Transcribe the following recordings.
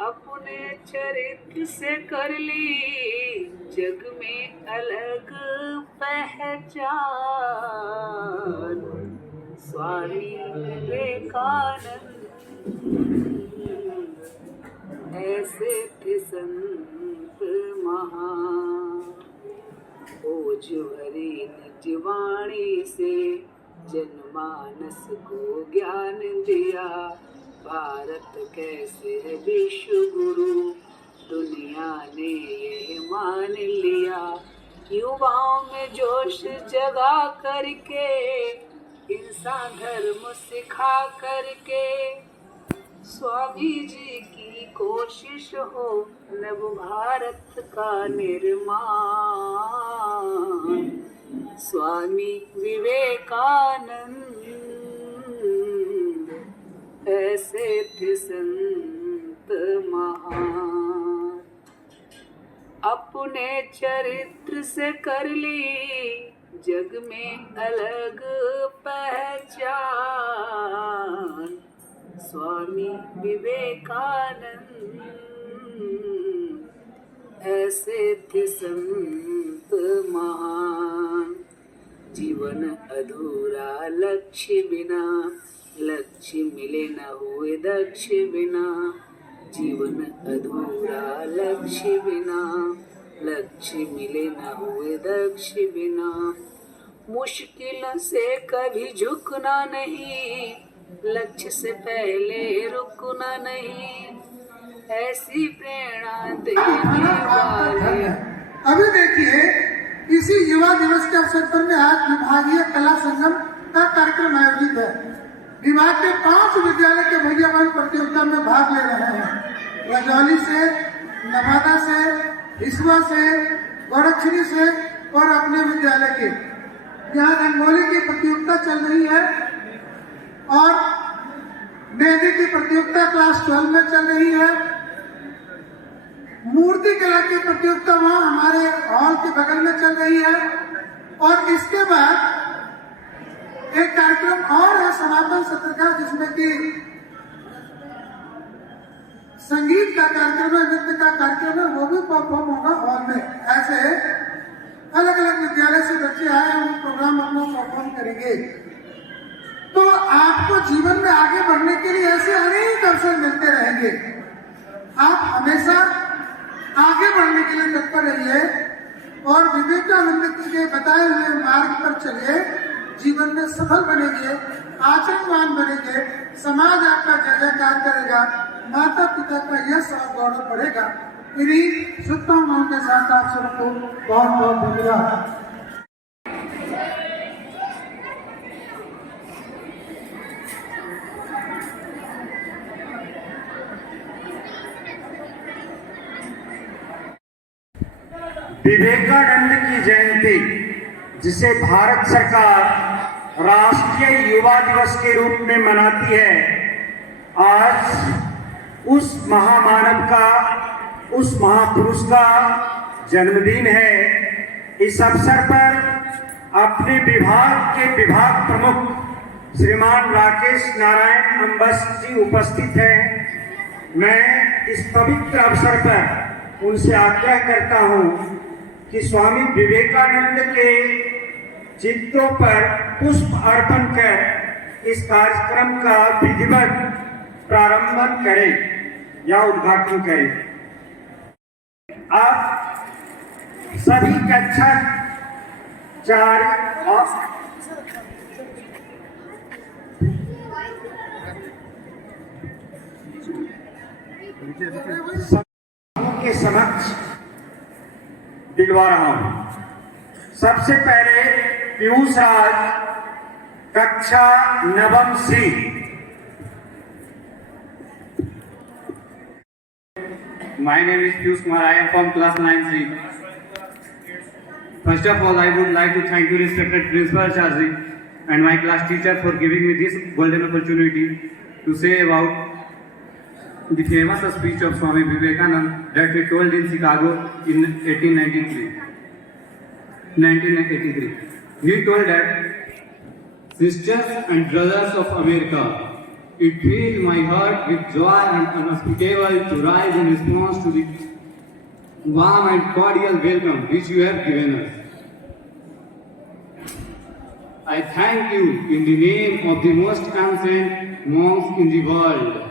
अपने चरित्र से कर ली जग में अलग पहचान। स्वामी विवेकानंद ऐसे थे संत महान। ओज भरी निज वाणी से जनमानस को ज्ञान दिया। भारत कैसे है विश्व गुरु दुनिया ने ये मान लिया। युवाओं में जोश जगा करके इंसान धर्म सिखा करके स्वामी जी की कोशिश हो नव भारत का निर्माण। स्वामी विवेकानंद ऐसे थे संत महान। अपने चरित्र से कर ली जग में अलग पहचान। स्वामी विवेकानंद ऐसे थे संत महान। जीवन अधूरा लक्ष्य बिना, लक्ष्य मिले न हुए दक्ष बिना। जीवन अधूरा लक्ष्य बिना, लक्ष्य मिले न हुए दक्ष बिना। मुश्किल से कभी झुकना नहीं, लक्ष्य से पहले रुकना नहीं। ऐसी प्रेरणा देने वाले। अभी देखिए, इसी युवा दिवस के अवसर पर में आज विभागीय कला संगम का कार्यक्रम आयोजित है। विभाग के 5 विद्यालय के भैया बहन प्रतियोगिता में भाग ले रहे हैं। रजौली से, नवादा से, हिसुआ से, गोरखपुरी से और अपने विद्यालय के। यहाँ रंगोली की प्रतियोगिता चल रही है और मेहंदी की प्रतियोगिता क्लास 12 में चल रही है। मूर्ति कला की प्रतियोगिता वहाँ हमारे हॉल के बगल में चल रही है। और इसके बाद एक कार्यक्रम और है समापन सत्र का, जिसमें कि संगीत का कार्यक्रम है, नृत्य का कार्यक्रम है, वो भी परफॉर्म होगा हॉल में। ऐसे अलग अलग विद्यालय से बच्चे आए हैं, वो प्रोग्राम हम लोग परफॉर्म करेंगे। तो आपको जीवन में आगे बढ़ने के लिए ऐसे अनेक अवसर मिलते रहेंगे। आप हमेशा आगे बढ़ने के लिए तत्पर रहिए और विवेकानंद के बताए हुए मार्ग पर चलिए। जीवन में सफल बनेंगे, आचरणवान बनेंगे, समाज आपका जय जयकार करेगा, माता पिता का यश और गौरव बढ़ेगा। इन्हीं शुभकामनाओं के साथ आप सबको बहुत बहुत धन्यवाद। विवेकानंद की जयंती, जिसे भारत सरकार राष्ट्रीय युवा दिवस के रूप में मनाती है, आज उस महामानव का, उस महापुरुष का जन्मदिन है। इस अवसर पर अपने विभाग के विभाग प्रमुख श्रीमान राकेश नारायण अंबस जी उपस्थित हैं। मैं इस पवित्र अवसर पर उनसे आग्रह करता हूं कि स्वामी विवेकानंद के चित्रों पर पुष्प अर्पण कर इस कार्यक्रम का विधिवत प्रारंभ करें या उद्घाटन करें। आप सभी कक्षा 4 और के समक्ष दिलवा रहा हूं। सबसे पहले पीयूष राज, कक्षा 9वीं C। My name is Piyush Kumar. I am from class 9C. First of all, I would like to thank you, respected Principal Acharya and my class teacher, for giving me this golden opportunity to say about the famous speech of Swami Vivekananda that he told in Chicago in 1983. He told that, sisters and brothers of America, It filled my heart with joy and unspeakable to rise in response to the warm and cordial welcome which you have given us. I thank you in the name of the most ancient monks in the world.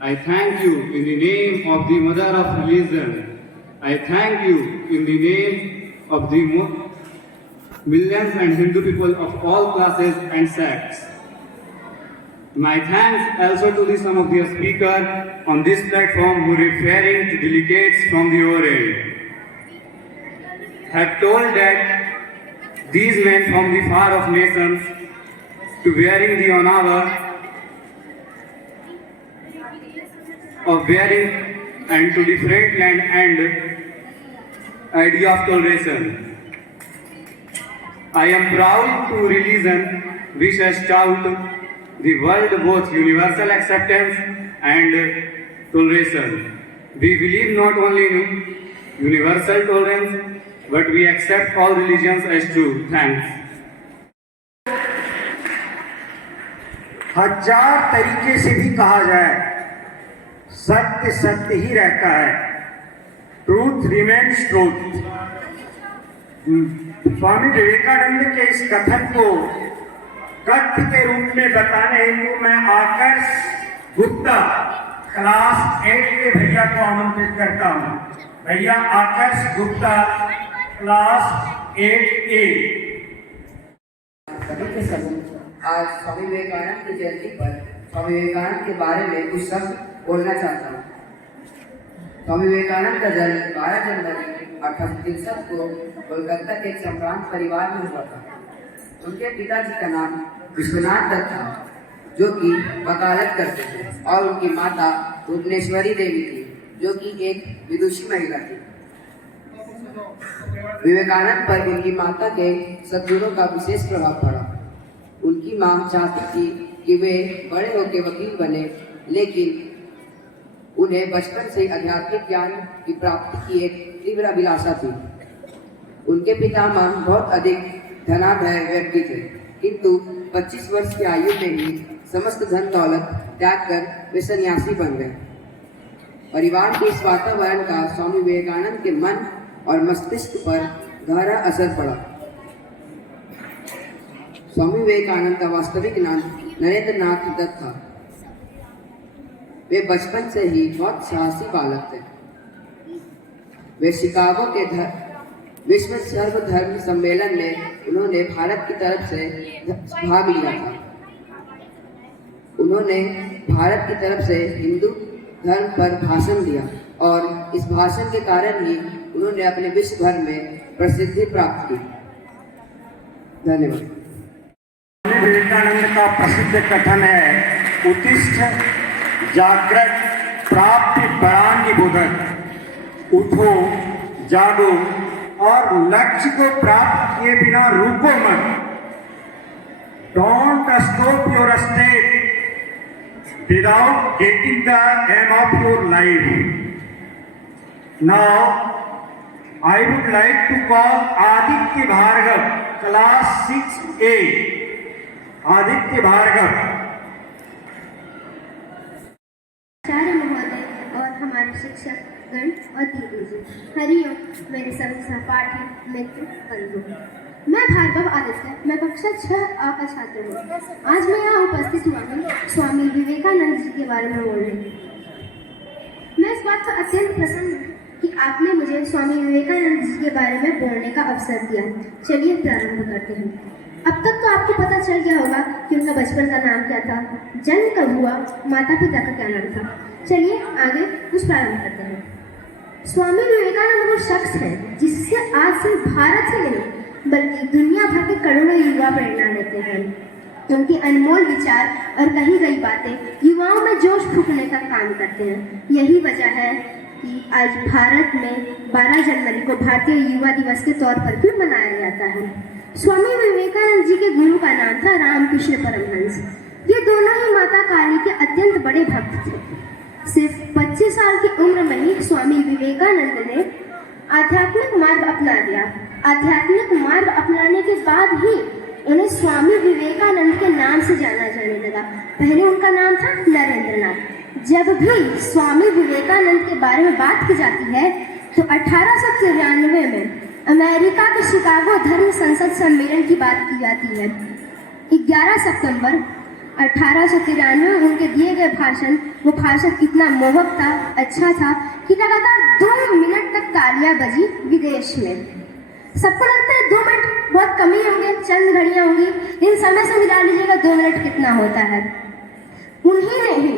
I thank you in the name of the mother of religion. I thank you in the name of the millions and Hindu people of all classes and sects. My thanks also to some of the speakers on this platform who referring to delegates from the Orient have told that these men from the far off nations to bearing the honor of bearing and to different land and idea of toleration. I am proud to religion which has taught the world both universal acceptance and toleration. We believe not only in universal tolerance, but we accept all religions as true. Thanks. हजार तरीके से भी कहा जाए, सत्य सत्य ही रहता है. Truth remains truth. Swami Vivekananda के इस कथन को कथ्य के रूप में बताने हेतु मैं आकर्ष गुप्ता क्लास 8 के भैया को आमंत्रित करता हूँ. भैया आकर्ष गुप्ता क्लास 8A. सभी के सभी आज स्वामी विवेकानंद की जयंती पर स्वामी विवेकानंद के बारे में कुछ शब्द बोलना चाहता हूँ. स्वामी विवेकानंद का जन्म 12 जनवरी 1863 को कोलकाता के एक संभ्रांत परिवार में हुआ था. उनके पिताजी का नाम विश्वनाथ दत्त था, जो कि वकालत करते थे, और उनकी माता भुवनेश्वरी देवी थी, जो कि एक विदुषी महिला थी. विवेकानंद पर उनकी माता के सद्गुणों का विशेष प्रभाव पड़ा. उनकी मां चाहती थी कि वे बड़े होकर वकील बने, लेकिन उन्हें बचपन से आध्यात्मिक ज्ञान की प्राप्ति की एक तीव्र अभिलाषा थी. उनके पितामह बहुत अधिक धनाढ्य व्यक्ति थे, किंतु 25 वर्ष की आयु में ही समस्त धन दौलत त्याग कर वे सन्यासी बन गए. परिवार के इस वातावरण का स्वामी विवेकानंद के मन और मस्तिष्क पर गहरा असर पड़ा. स्वामी विवेकानंद का वास्तविक नाम नरेंद्र नाथ दत्त था. वे बचपन से ही बहुत साहसी बालक थे. वे शिकागो के विश्व सर्वधर्म सम्मेलन में उन्होंने भारत की तरफ से भाग लिया था. उन्होंने भारत की तरफ से हिंदू धर्म पर भाषण दिया, और इस भाषण के कारण ही उन्होंने अपने विश्व भर में प्रसिद्धि प्राप्त की. धन्यवाद. स्वामी विवेकानंद का प्रसिद्ध कथन है, उत्तिष्ठ जागृत प्राप्ति परांगी बोधक. उठो, जागो और लक्ष्य को प्राप्त किए बिना रुको मत. Don't stop your state without getting the aim of your life. Now, I would like to call Aditya Bhargav, class 6A. Aditya Bhargav. आचार्य महोदय और हमारे शिक्षक गण और दीदी जी, हरिओम. मेरे सभी सहपाठी मित्र बंधु, मैं भार्गव आदित्य, मैं कक्षा 6A का छात्र हूँ. आज मैं यहाँ उपस्थित हुआ हूँ स्वामी विवेकानंद जी के बारे में बोलने. मैं इस बात पर अत्यंत प्रसन्न हूँ कि आपने मुझे स्वामी विवेकानंद जी के बारे में बोलने का अवसर दिया. चलिए प्रारंभ करते हैं. अब तक तो आपको पता चल गया होगा कि उनका बचपन का नाम क्या था, जन्म कब हुआ, माता पिता का क्या नाम था. चलिए आगे कुछ प्रारंभ करते हैं. स्वामी विवेकानंद वो शख्स है जिससे आज सिर्फ भारत से नहीं बल्कि दुनिया भर के करोड़ों युवा प्रेरणा लेते हैं. उनके अनमोल विचार और कही गई बातें युवाओं में जोश फूंकने का काम करते हैं. यही वजह है कि आज भारत में 12 जनवरी को भारतीय युवा दिवस के तौर पर भी मनाया जाता है. स्वामी विवेकानंद जी के गुरु का नाम था रामकृष्ण परमहंस. ये दोनों ही माता काली के अत्यंत बड़े भक्त थे. सिर्फ 25 साल की उम्र में ही स्वामी विवेकानंद ने आध्यात्मिक मार्ग अपना लिया. आध्यात्मिक मार्ग अपनाने के बाद ही उन्हें स्वामी विवेकानंद के नाम से जाना जाने लगा। पहले उनका नाम था नरेंद्रनाथ। जब भी स्वामी विवेकानंद के बारे में बात की जाती है तो 1893 में अमेरिका के शिकागो धर्म संसद सम्मेलन की बात की जाती है। 11 सितंबर 1893 में उनके दिए गए भाषण, वो भाषण इतना मोहक था, अच्छा था कि लगातार 2 मिनट तक तालियां बजी विदेश में। सबको लगता है 2 मिनट बहुत कम ही होंगे, चंद घड़ियां होंगी, इन समय से मिला लीजिएगा 2 मिनट कितना होता है। उन्हीं ने ही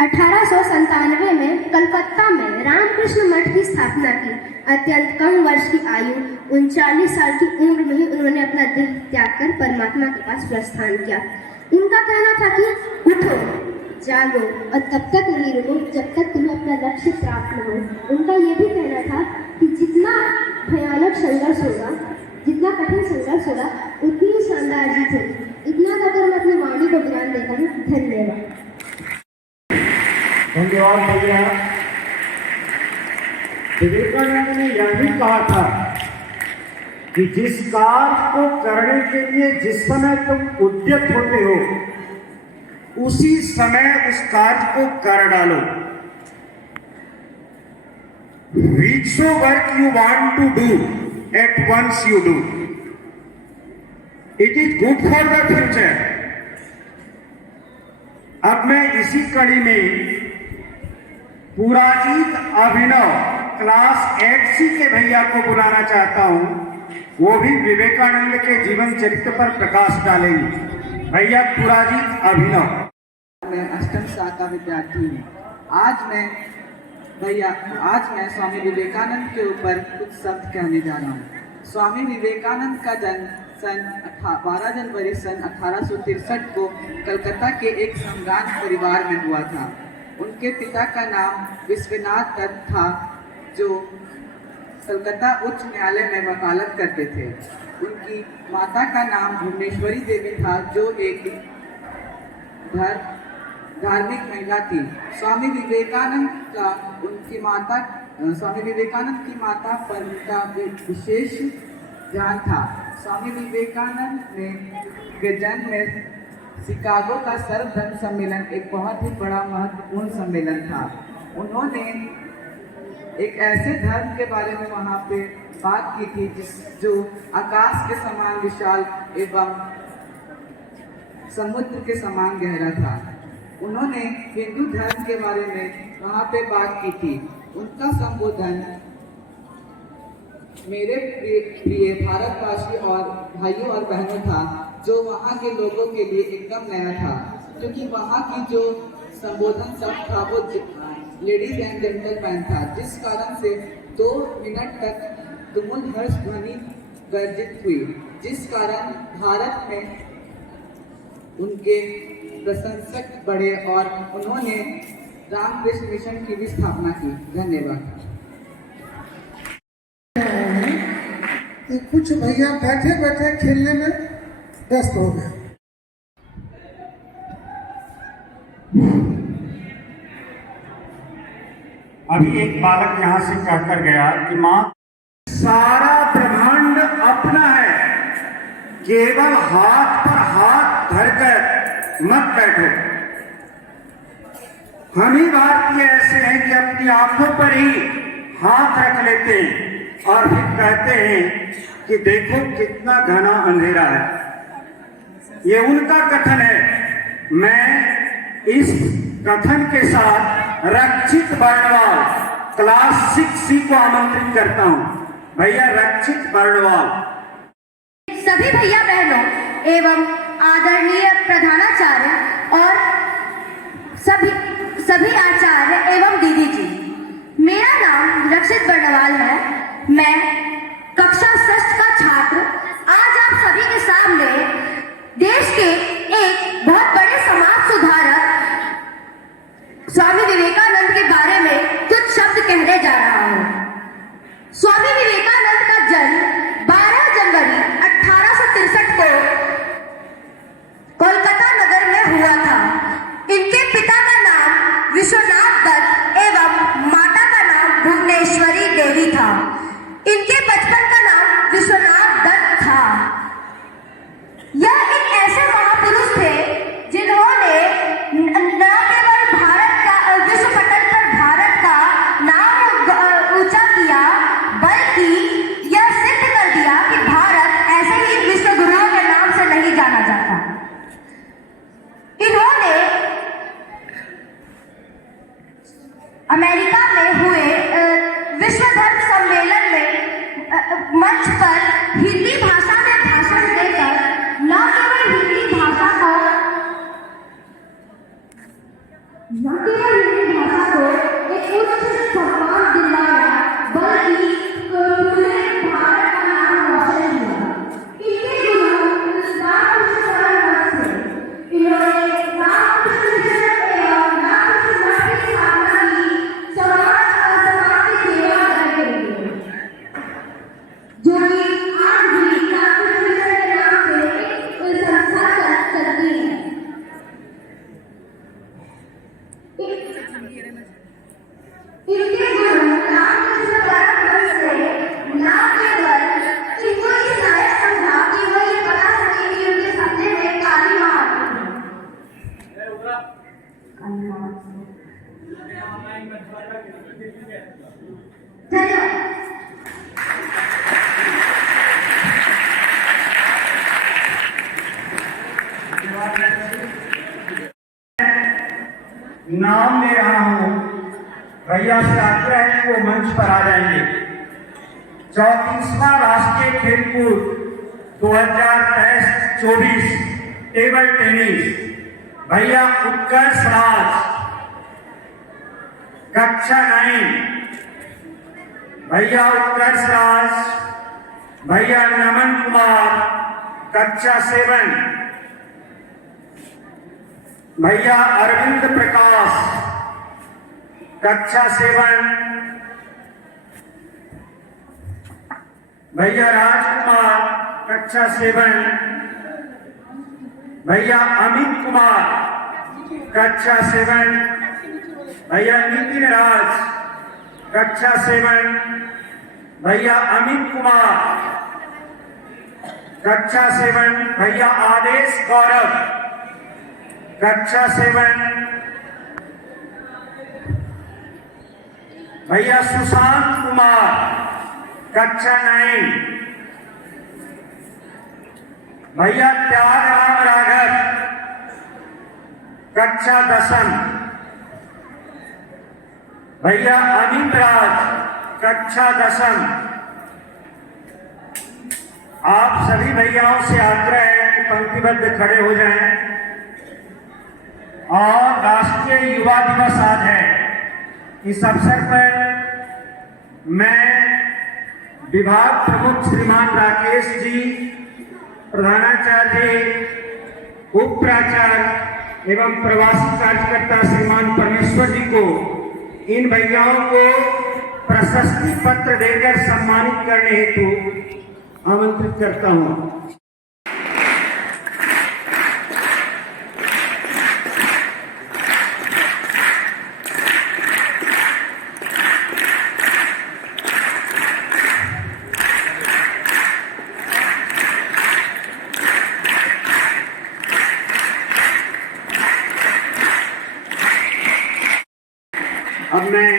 1897 में कलकत्ता में रामकृष्ण मठ की स्थापना की। अत्यंत कम वर्ष की आयु 39 साल की उम्र में ही उन्होंने अपना देह त्याग कर परमात्मा के पास प्रस्थान किया। उनका कहना था कि उठो, जागो और तब तक नहीं रुको जब तक तुम्हें अपना लक्ष्य प्राप्त न हो। उनका यह भी कहना था कि जितना भयानक संघर्ष होगा, जितना कठिन संघर्ष होगा, उतनी ही शानदार जीत होगी। इतना कहकर मैं अपनी वाणी को विराम देता हूँ। धन्यवाद। धन्यवाद भैया। विवेकानंद ने यह भी कहा था कि जिस कार्य को करने के लिए जिस समय तुम उद्यत होते हो उसी समय उस कार्य को कर डालो। Whichsoever you want to do, at once you do. It is good for the future. अब मैं इसी कड़ी में पुराजीत अभिनव क्लास 8C के भैया को बुलाना चाहता हूं। वो भी विवेकानंद के जीवन चरित्र पर प्रकाश डालेंगे। भैया पुराजीत अभिनव। मैं अष्टम शाखा का विद्यार्थी हूँ। आज मैं स्वामी विवेकानंद के ऊपर कुछ शब्द कहने जा रहा हूँ। स्वामी विवेकानंद का जन्म 12 जनवरी सन 1863 को कलकत्ता के एक सम्भ्रांत परिवार में हुआ था। उनके पिता का नाम विश्वनाथ दत्त था, जो कलकत्ता उच्च न्यायालय में वकालत करते थे। उनकी माता का नाम भुवनेश्वरी देवी था, जो एक धार्मिक महिला थी। स्वामी विवेकानंद की माता पर उनका विशेष ध्यान था। स्वामी विवेकानंद के जन्म में शिकागो का सर्वधर्म सम्मेलन एक बहुत ही बड़ा महत्वपूर्ण सम्मेलन था। उन्होंने एक ऐसे धर्म के बारे में वहाँ पे बात की थी जो आकाश के समान विशाल एवं समुद्र के समान गहरा था। उन्होंने हिंदू धर्म के बारे में वहाँ पे बात की थी। उनका संबोधन मेरे प्रिय भारतवासी और भाइयों और बहनों था, जो वहाँ के लोगों के लिए एकदम नया था, क्योंकि वहाँ की जो संबोधन शब्द था वो लेडीज एंड जेंटलमैन था, जिस कारण से 2 मिनट तक तुमुल हर्ष ध्वनि गर्जित हुई, जिस कारण भारत में उनके प्रशंसक बढ़े और उन्होंने रामकृष्ण मिशन की भी स्थापना की। धन्यवाद। कि कुछ भैया बैठे बैठे खेलने में व्यस्त हो गए। अभी एक बालक यहाँ से कहकर गया कि माँ, सारा ब्रह्मांड अपना है, केवल हाथ पर हाथ धरकर मत बैठो। हम ही भारतीय ऐसे हैं कि अपनी आंखों पर ही हाथ रख लेते हैं और फिर कहते हैं कि देखो कितना घना अंधेरा है। ये उनका कथन है। मैं इस कथन के साथ रक्षित बर्णवाल क्लास 6C को आमंत्रित करता हूं। भैया रक्षित बर्णवाल। सभी भैया बहनों एवं आदरणीय प्रधानाचार्य और सभी आचार्य एवं दीदी जी, मेरा नाम रक्षित बर्णवाल है। मैं कक्षा 6 का छात्र आज आप सभी के सामने देश के एक बहुत बड़े समाज सुधारक स्वामी विवेकानंद के बारे में कुछ शब्द कहने जा रहा हूँ। स्वामी विवेकानंद का जन्म 12 जनवरी 1863 को कोलकाता नगर में हुआ था। इनके पिता का नाम विश्वनाथ दत्त एवं माता का नाम भुवनेश्वरी देवी था। इनके बचपन का नाम विश्वनाथ दत्त अमेरिका में हुए विश्व धर्म सम्मेलन में मंच पर हिंदी भाषा में भाषण देकर न केवल हिंदी भाषा को एक उच्च सम्मान दिलाया बल्कि पूरे भारत का नाम रोशन किया। इनके गुरु रामकृष्ण परमहंस थे। इन्होंने रामकृष्ण मिशन एवं रामकृष्ण मठ की स्थापना की समाज और समाज की सेवा करने के लिए, जो कि आज भी रामकृष्ण मिशन के नाम से एक संस्था चलती है। इनके गुरु रामकृष्ण परमहंस से न केवल इनको ये साया समझा कि वो ये बता सके कि उनके सपने में काली माँ आती है। धन्यवाद। नाम ले रहा हूं, भैया से आग्रह है वो मंच पर आ जाएंगे। 34वां राष्ट्रीय खेलकूद 2023-24 टेबल टेनिस भैया उत्कर्ष राज कक्षा 9, भैया उत्कर्ष राज, भैया नमन कुमार कक्षा 7, भैया अरविंद प्रकाश कक्षा 7, भैया राजकुमार कक्षा 7, भैया अमित कुमार कक्षा 7, भैया नितिन राज कक्षा 7, भैया अमित कुमार कक्षा 7, भैया आदेश गौरव कक्षा 7, भैया सुशांत कुमार कक्षा 9, भैया त्यागराम राघव कक्षा 10, भैया अमित राज कक्षा 10। आप सभी भैयाओं से आग्रह है कि पंक्तिबद्ध खड़े हो जाएं। और राष्ट्रीय युवा दिवस आज है। इस अवसर पर मैं विभाग प्रमुख श्रीमान राकेश जी, प्रधानाचार्य, उप प्राचार्य एवं प्रवासी कार्यकर्ता श्रीमान परमेश्वर जी को, इन भैयाओं को प्रशस्ति पत्र देकर सम्मानित करने हेतु आमंत्रित करता हूं। अब मैं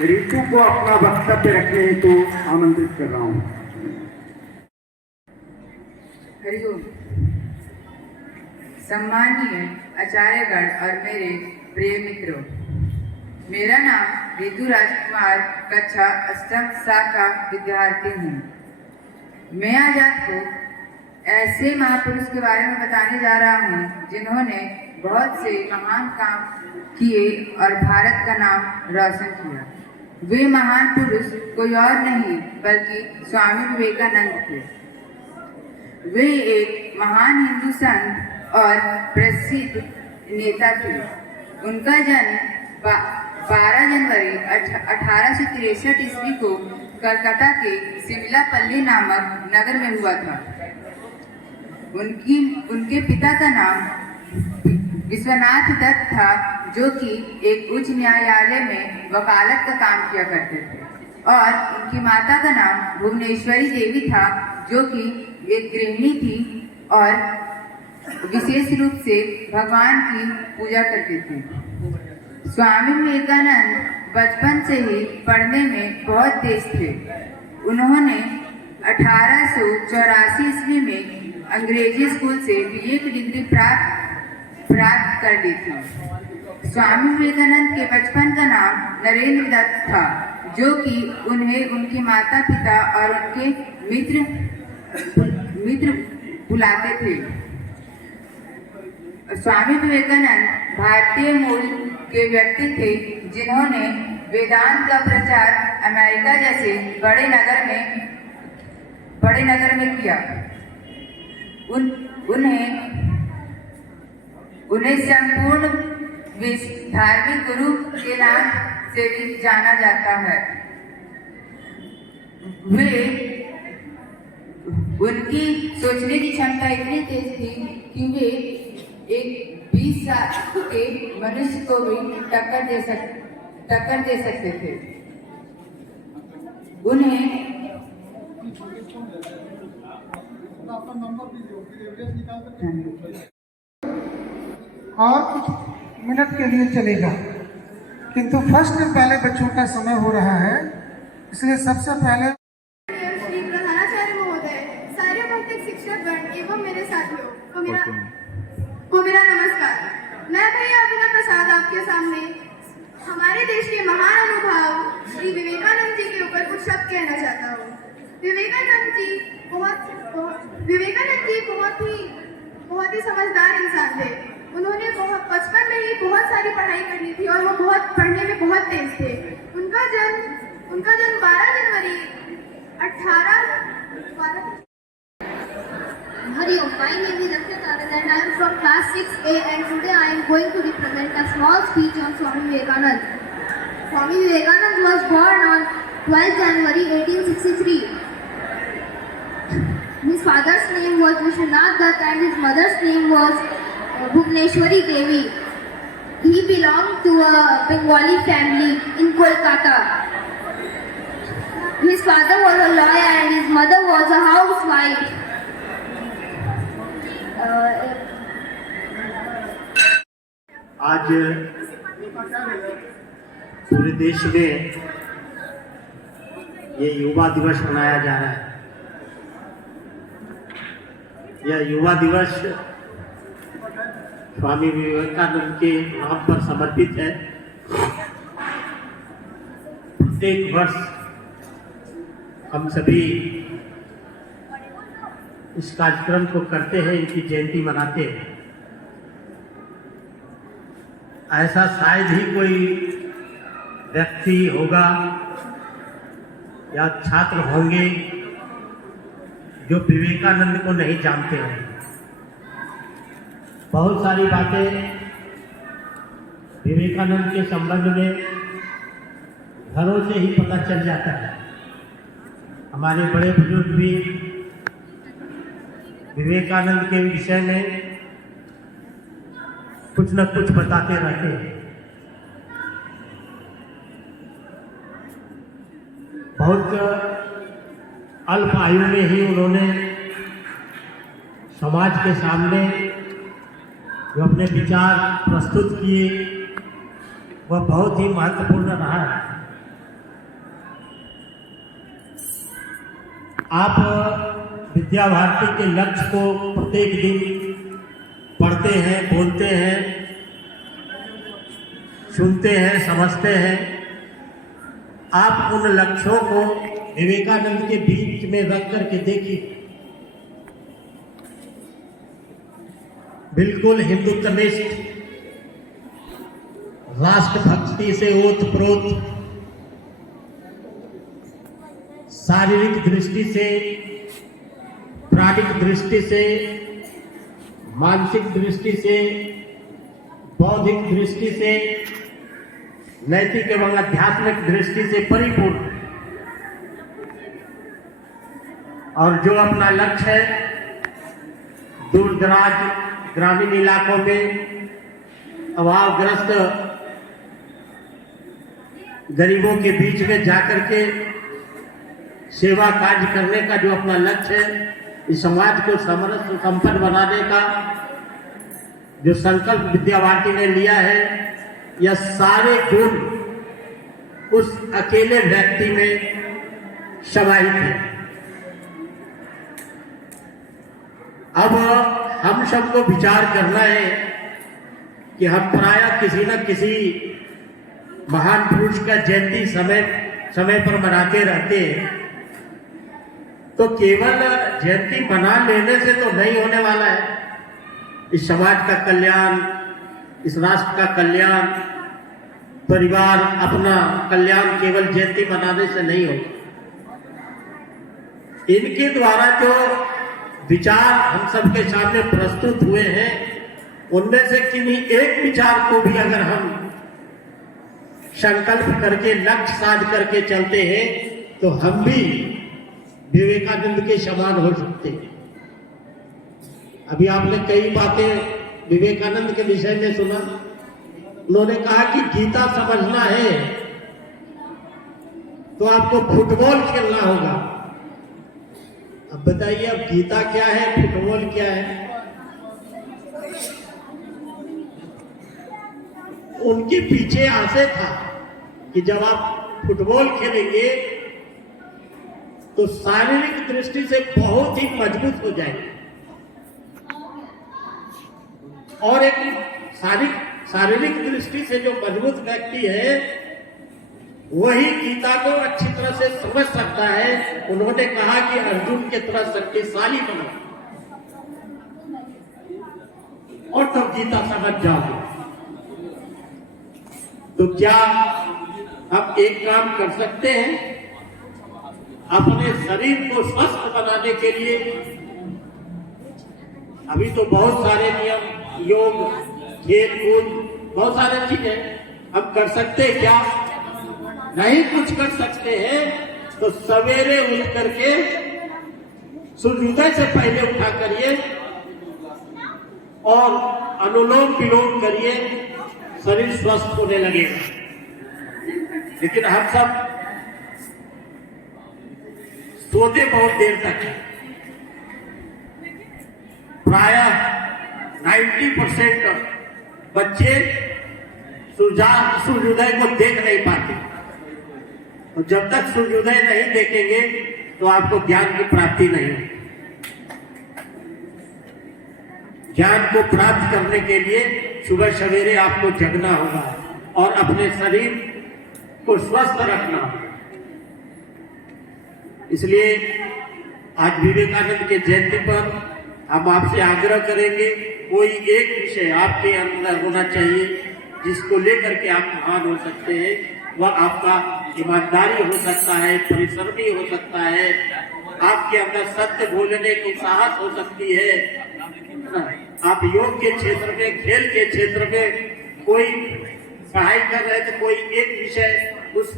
ऋतु को अपना वक्तव्य रखने हेतु आमंत्रित कर रहा हूं। हरिओम। सम्मानीय आचार्यगण और मेरे प्रिय मित्रों, मेरा नाम ऋतु राजकुमार कक्षा 8 शाखा विद्यार्थी हूँ। मैं आज आपको ऐसे महापुरुष के बारे में बताने जा रहा हूँ जिन्होंने बहुत से महान काम किए और भारत का नाम रोशन किया। वे महान पुरुष कोई और नहीं बल्कि स्वामी विवेकानंद थे। वे एक महान हिंदू संत और प्रसिद्ध नेता थे। उनका जन्म 12 जनवरी 1863 ईस्वी को कलकत्ता के सिमलापल्ली नामक नगर में हुआ था। उनके पिता का नाम विश्वनाथ दत्त था, जो कि एक उच्च न्यायालय में वकालत का काम किया करते थे, और उनकी माता का नाम भुवनेश्वरी देवी था, जो कि एक गृहिणी थी और विशेष रूप से भगवान की पूजा करते थे। स्वामी विवेकानंद बचपन से ही पढ़ने में बहुत तेज थे। उन्होंने 1884 ईस्वी में अंग्रेजी स्कूल से BA की डिग्री प्राप्त कर ली थी। स्वामी विवेकानंद के बचपन का नाम नरेंद्र दत्त था, जो कि उन्हें उनके माता पिता और उनके मित्र बुलाते थे। स्वामी विवेकानंद भारतीय मूल के व्यक्ति थे, जिन्होंने वेदांत का प्रचार अमेरिका जैसे बड़े नगर में किया। उन्हें संपूर्ण विश्व धार्मिक गुरु के नाम से भी जाना जाता है। उनकी सोचने की क्षमता इतनी तेज थी कि वे एक 20 साल के मनुष्य को भी टक्कर दे सकते थे। उन्हें और कुछ मिनट के लिए चलेगा, किंतु फर्स्ट पहले बच्चों का समय हो रहा है, इसलिए सबसे पहले श्री प्रधानाचार्य महोदय, सारे भौतिक शिक्षकगण एवं मेरे साथियों को मेरा नमस्कार। मैं भैया अभिनव प्रसाद आपके सामने हमारे देश के महान अनुभव श्री विवेकानंद जी के ऊपर कुछ शब्द कहना चाहता हूँ। विवेकानंद जी बहुत ही समझदार इंसान थे। उन्होंने बचपन में ही बहुत सारी पढ़ाई करनी थी और वो पढ़ने में बहुत तेज थे। उनका जन्म 12 जनवरी 1812। Hari Om, my name is Akshat Anand and I am from class 6A and today I am going to represent a small speech on Swami Vivekanand. Swami Vivekanand was born on 12 January 1863. His father's name was Vishwanath Dutt and his mother's name was Bhuvneshwari Devi. He belonged to a Bengali family in Kolkata. His father was a lawyer and his mother was a housewife. आज पूरे देश में ये युवा दिवस मनाया जा रहा है। यह युवा दिवस स्वामी विवेकानंद के नाम पर समर्पित है। प्रत्येक वर्ष हम सभी इस कार्यक्रम को करते हैं, इनकी जयंती मनाते हैं। ऐसा शायद ही कोई व्यक्ति होगा या छात्र होंगे जो विवेकानंद को नहीं जानते हैं। बहुत सारी बातें विवेकानंद के संबंध में घरों से ही पता चल जाता है। हमारे बड़े बुजुर्ग भी विवेकानंद के विषय में कुछ न कुछ बताते रहते हैं। बहुत अल्प आयु में ही उन्होंने समाज के सामने जो अपने विचार प्रस्तुत किए वह बहुत ही महत्वपूर्ण रहा है। आप विद्या भारती के लक्ष्य को प्रत्येक दिन पढ़ते हैं, बोलते हैं, सुनते हैं, समझते हैं। आप उन लक्ष्यों को विवेकानंद के बीच में रख करके देखिए। बिल्कुल हिंदुत्वनिष्ठ, राष्ट्रभक्ति से ओतप्रोत, शारीरिक दृष्टि से, प्राणिक दृष्टि से, मानसिक दृष्टि से, बौद्धिक दृष्टि से, नैतिक एवं आध्यात्मिक दृष्टि से परिपूर्ण, और जो अपना लक्ष्य है दूर दराज ग्रामीण इलाकों में अभावग्रस्त गरीबों के बीच में जाकर के सेवा कार्य करने का जो अपना लक्ष्य है, इस समाज को समरस संपन्न बनाने का जो संकल्प विद्या भारती ने लिया है, यह सारे गुण उस अकेले व्यक्ति में समाहित है। अब हम सबको विचार करना है कि हम प्रायः किसी न किसी महान पुरुष का जयंती समय पर मनाते रहते हैं, तो केवल जयंती मना लेने से तो नहीं होने वाला है। इस समाज का कल्याण, इस राष्ट्र का कल्याण, परिवार अपना कल्याण केवल जयंती मनाने से नहीं होगा। इनके द्वारा जो विचार हम सबके सामने प्रस्तुत हुए हैं, उनमें से किन्हीं एक विचार को भी अगर हम संकल्प करके, लक्ष्य साध करके चलते हैं, तो हम भी विवेकानंद के समान हो सकते हैं। अभी आपने कई बातें विवेकानंद के विषय में सुना। उन्होंने कहा कि गीता समझना है तो आपको फुटबॉल खेलना होगा। अब बताइए, अब गीता क्या है, फुटबॉल क्या है? उनके पीछे आशय था कि जब आप फुटबॉल खेलेंगे तो शारीरिक दृष्टि से बहुत ही मजबूत हो जाएंगे, और एक शारीरिक दृष्टि से जो मजबूत व्यक्ति है वही गीता को अच्छी तरह से समझ सकता है। उन्होंने कहा कि अर्जुन की तरह शक्तिशाली बनो और तब गीता समझ जाओगे। तो क्या हम एक काम कर सकते हैं अपने शरीर को स्वस्थ बनाने के लिए? अभी तो बहुत सारे नियम, योग, खेल कूद, बहुत सारे चीजें हम कर सकते हैं। क्या नहीं कुछ कर सकते हैं तो सवेरे उठ करके सूर्योदय से पहले उठा करिए और अनुलोम विलोम करिए, शरीर स्वस्थ होने लगेगा। लेकिन हम सब सोते बहुत देर तक है। प्रायः 90% बच्चे सूर्योदय को देख नहीं पाते। तो जब तक सूर्योदय नहीं देखेंगे तो आपको ज्ञान की प्राप्ति नहीं होगी। ज्ञान को प्राप्त करने के लिए सुबह सवेरे आपको जगना होगा और अपने शरीर को स्वस्थ रखना होगा। इसलिए आज विवेकानंद के जयंती पर हम आपसे आग्रह करेंगे, कोई एक विषय आपके अंदर होना चाहिए जिसको लेकर के आप महान हो सकते हैं। वह आपका ईमानदारी हो सकता है, परिश्रमी हो सकता है, आपके अंदर सत्य बोलने की साहस हो सकती है। आप योग के क्षेत्र में, खेल के क्षेत्र में कोई पढ़ाई कर रहे तो कोई एक विषय उस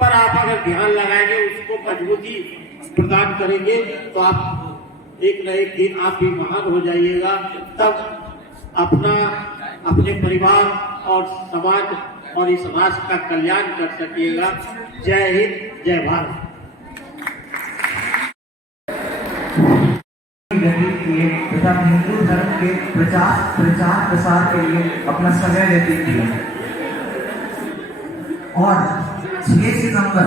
पर आप अगर ध्यान लगाएंगे, उसको मजबूती प्रदान करेंगे, तो आप एक न एक दिन आप भी महान हो जाइएगा। तब अपने परिवार और समाज और इस राष्ट्र का कल्याण कर सकिएगा। जय हिंद, जय भारत। तथा हिंदू धर्म के प्रचार प्रसार के लिए अपना समय देती थी और 6 सितंबर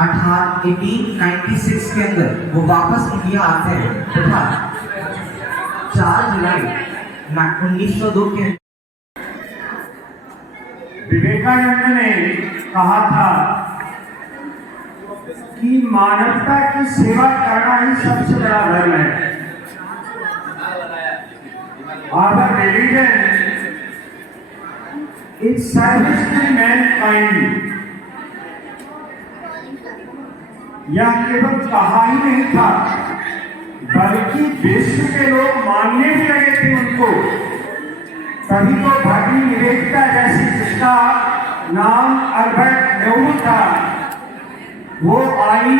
1896 के अंदर वो वापस इंडिया आते हैं तथा 4 जुलाई 1902 के विवेकानंद ने कहा था कि मानवता की सेवा करना ही सबसे बड़ा धर्म है। Our religion is service to mankind। यह केवल कहा ही नहीं था, बल्कि विश्व के लोग मानने भी लगे थे उनको। तभी तो भारतीय विवेकता जैसी, जिसका नाम अल्बर्ट नेहरू था, वो आई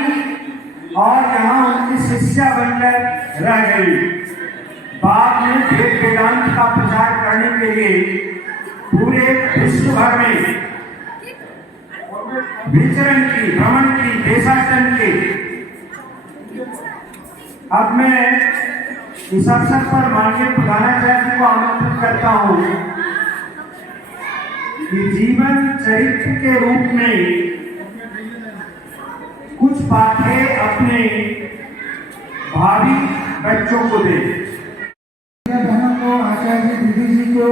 और यहाँ उनकी शिष्या बनकर रह गई। बाद में वेद वेदांत का प्रचार करने के लिए पूरे विश्व भर में विचरण की, भ्रमण की, देशाटन की। अब मैं इस अवसर पर माननीय प्रधानाचार्य को आमंत्रित करता हूँ कि जीवन चरित्र के रूप में कुछ पाठ्य अपने भावी बच्चों को दें। बहनों को, आचार्य दीदी जी को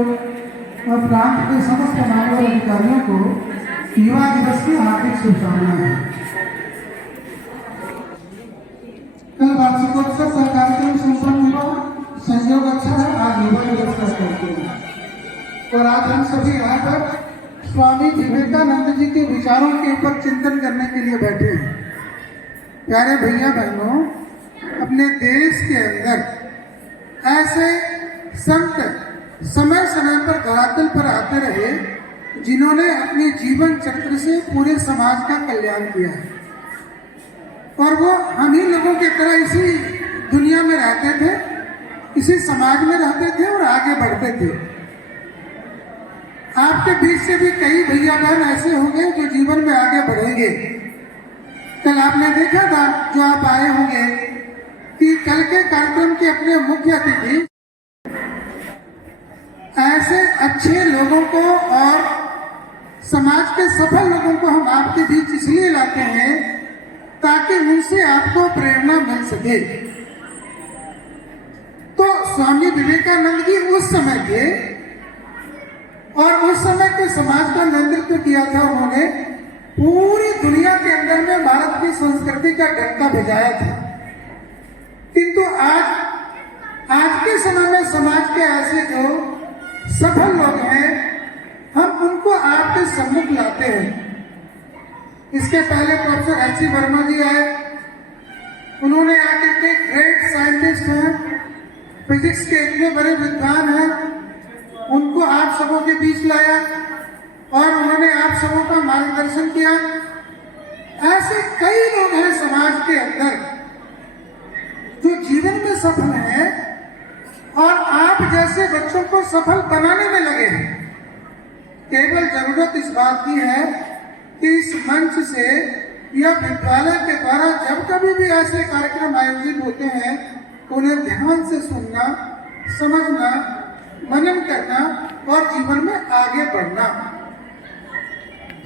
और प्रांत के समस्त मानव अधिकारियों को युवा दिवस की हार्दिक शुभकामनाएं। कल वार्षिकोत्सव का कार्यक्रम संपन्न हुआ। संयोग अच्छा है, आज युवा दिवस का कार्यक्रम है और आज हम सभी यहाँ पर स्वामी विवेकानंद जी के विचारों के ऊपर चिंतन करने के लिए बैठे हैं। प्यारे भैया बहनों, अपने देश के अंदर ऐसे संत समय समय पर धरातल पर आते रहे जिन्होंने अपने जीवन चक्र से पूरे समाज का कल्याण किया है और वो हम ही लोगों की तरह इसी दुनिया में रहते थे, इसी समाज में रहते थे और आगे बढ़ते थे। आपके बीच से भी कई भैया बहन ऐसे होंगे जो जीवन में आगे बढ़ेंगे। कल आपने देखा था, जो आप आए होंगे, कि कल के कार्यक्रम के अपने मुख्य अतिथि ऐसे अच्छे लोगों को और समाज के सफल लोगों को हम आपके बीच इसलिए लाते हैं ताकि उनसे आपको प्रेरणा मिल सके। तो स्वामी विवेकानंद जी उस समय के और उस समय के समाज का नेतृत्व किया था उन्होंने। पूरी दुनिया के अंदर में भारत की संस्कृति का डंका भिजाया था। किंतु आज के समय में समाज के ऐसे जो सफल लोग हैं, हम उनको आपके सम्मुख लाते हैं। इसके पहले प्रोफेसर एच.सी. वर्मा जी आए। उन्होंने आकर के ग्रेट साइंटिस्ट हैं, फिजिक्स के इतने बड़े विद्वान हैं, उनको आप सबों के बीच लाया और उन्होंने आप सबों का मार्गदर्शन किया। ऐसे कई लोग हैं समाज के अंदर जो जीवन में सफल हैं और आप जैसे बच्चों को सफल बनाने में लगे हैं। केवल जरूरत इस बात की है कि इस मंच से या विद्यालय के द्वारा जब कभी भी ऐसे कार्यक्रम आयोजित होते हैं, उन्हें ध्यान से सुनना, समझना, मनन करना और जीवन में आगे बढ़ना।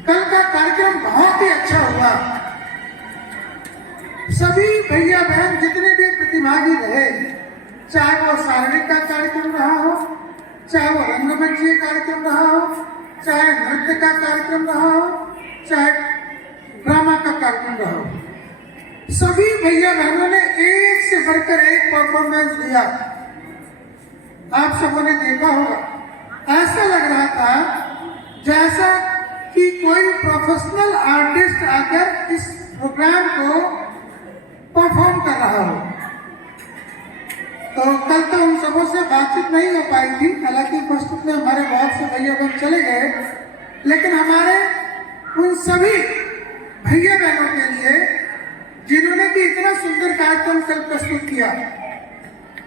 कल का कार्यक्रम बहुत ही अच्छा हुआ। सभी भैया बहन जितने भी प्रतिभागी रहे, चाहे वो शारीरिक का कार्यक्रम रहा हो, चाहे वो रंगमंचीय कार्यक्रम रहा हो, चाहे नृत्य का कार्यक्रम रहा हो, चाहे ड्रामा का कार्यक्रम रहा हो, सभी भैया बहनों ने एक से बढ़कर एक परफॉर्मेंस दिया। आप सबों ने देखा होगा, ऐसा लग रहा था जैसा कि कोई प्रोफेशनल आर्टिस्ट आकर इस प्रोग्राम को परफॉर्म कर रहा हो। तो कल तो उन सबों से बातचीत नहीं हो पाई थी, हालांकि उपस्थित में हमारे बहुत से भैया बहन चले गए, लेकिन हमारे उन सभी भैया बहनों के लिए जिन्होंने कि इतना सुंदर कार्यक्रम कल प्रस्तुत किया,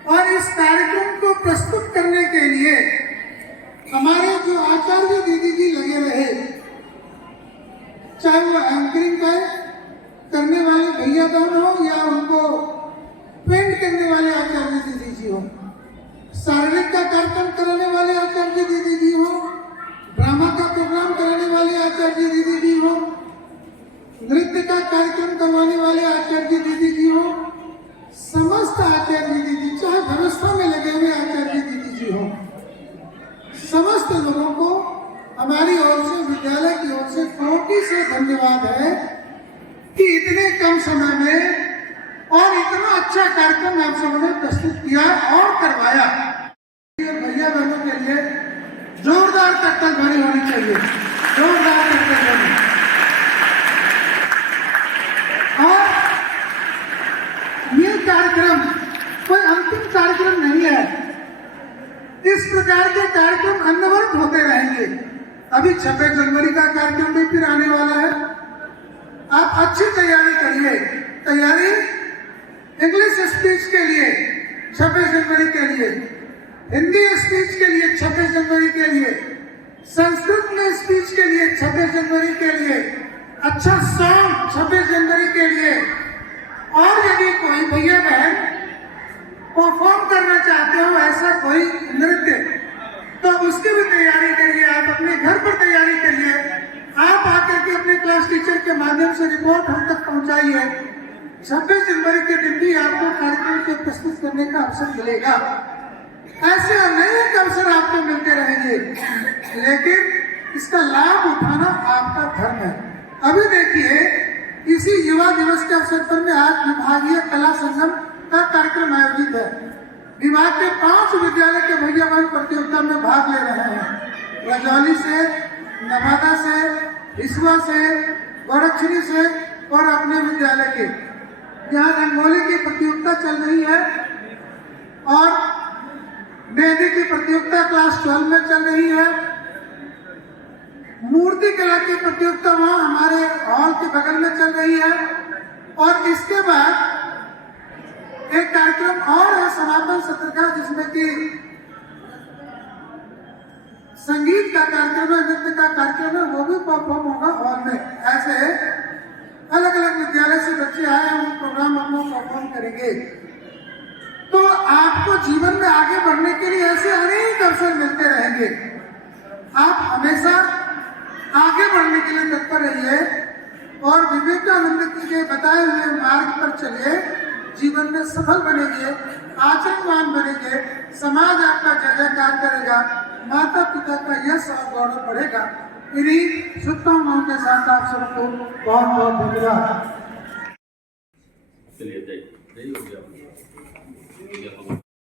और इस कार्यक्रम को प्रस्तुत करने के लिए हमारे जो आचार्य दीदी जी लगे रहे, चाहे वो एंकरिंग करने वाले भैया बहन हो या उनको पेंट करने वाले आचार्य दीदी जी हो, शारीरिक का कार्यक्रम कराने वाले आचार्य दीदी जी हो, ड्रामा का प्रोग्राम कराने वाले आचार्य दीदी जी हो, नृत्य का कार्यक्रम करवाने वाले आचार्य दीदी जी हो, समस्त आचार्य दीदी, चाहे व्यवस्था में लगे हुए आचार्य दीदी जी हो, समस्त लोगों को हमारी ओर से, विद्यालय की ओर से कोटि से धन्यवाद है कि इतने कम समय में और इतना अच्छा कार्यक्रम आप सबों ने प्रस्तुत किया और करवाया। भैया बहनों के लिए जोरदार टक्कर भरी होनी चाहिए, जोरदार टक्कर भरी। और ये कार्यक्रम कोई अंतिम कार्यक्रम नहीं है। इस प्रकार के कार्यक्रम अनवरत होते रहेंगे। अभी 26 जनवरी का कार्यक्रम भी फिर आने वाला है। आप अच्छी तैयारी करिए। तैयारी इंग्लिश स्पीच के लिए 26 जनवरी के लिए, हिंदी स्पीच के लिए 26 जनवरी के लिए, संस्कृत में स्पीच के लिए 26 जनवरी के लिए, अच्छा सॉन्ग 26 जनवरी के लिए। और यदि कोई भैया बहन परफॉर्म करना चाहते हो ऐसा कोई नृत्य, तो उसकी भी तैयारी करिए। आप अपने घर पर तैयारी करिए। आप आकर के अपने क्लास टीचर के माध्यम से रिपोर्ट हम तक पहुंचाइए। 26 जनवरी के दिन भी आपको कार्यक्रम को प्रस्तुत करने का अवसर मिलेगा। ऐसे अनेक अवसर आपको मिलते रहेंगे, लेकिन इसका लाभ उठाना आपका धर्म है। अभी देखिए, इसी युवा दिवस के अवसर पर में आज विभागीय कला संगम का कार्यक्रम आयोजित है। विभाग के 5 विद्यालय के भैया बहन प्रतियोगिता में भाग ले रहे हैं। रजौली से, नवादा से, हिसुआ से, गोरखपुरी से और अपने विद्यालय के यहाँ रंगोली की प्रतियोगिता चल रही है और मेहंदी की प्रतियोगिता क्लास 12 में चल रही है। मूर्ति कला की प्रतियोगिता वहाँ हमारे हॉल के बगल में चल रही है और इसके बाद एक कार्यक्रम और है समापन सत्र का, जिसमें कि संगीत का कार्यक्रम है, नृत्य का कार्यक्रम है, वो भी परफॉर्म होगा हॉल में। ऐसे अलग अलग विद्यालय से बच्चे आए हैं, वो प्रोग्राम अपना परफॉर्म करेंगे। तो आपको जीवन में आगे बढ़ने के लिए ऐसे अनेक अवसर मिलते रहेंगे। आप हमेशा आगे बढ़ने के लिए तत्पर रहिए और विवेकानंद के बताए हुए मार्ग पर चलिए। जीवन में सफल बनेंगे, आचरणवान बनेंगे, समाज आपका जय जयकार करेगा, माता पिता का यश और गौरव बढ़ेगा। इन्हीं शुभकामनाओं के साथ आप सबको बहुत बहुत धन्यवाद। चलिए,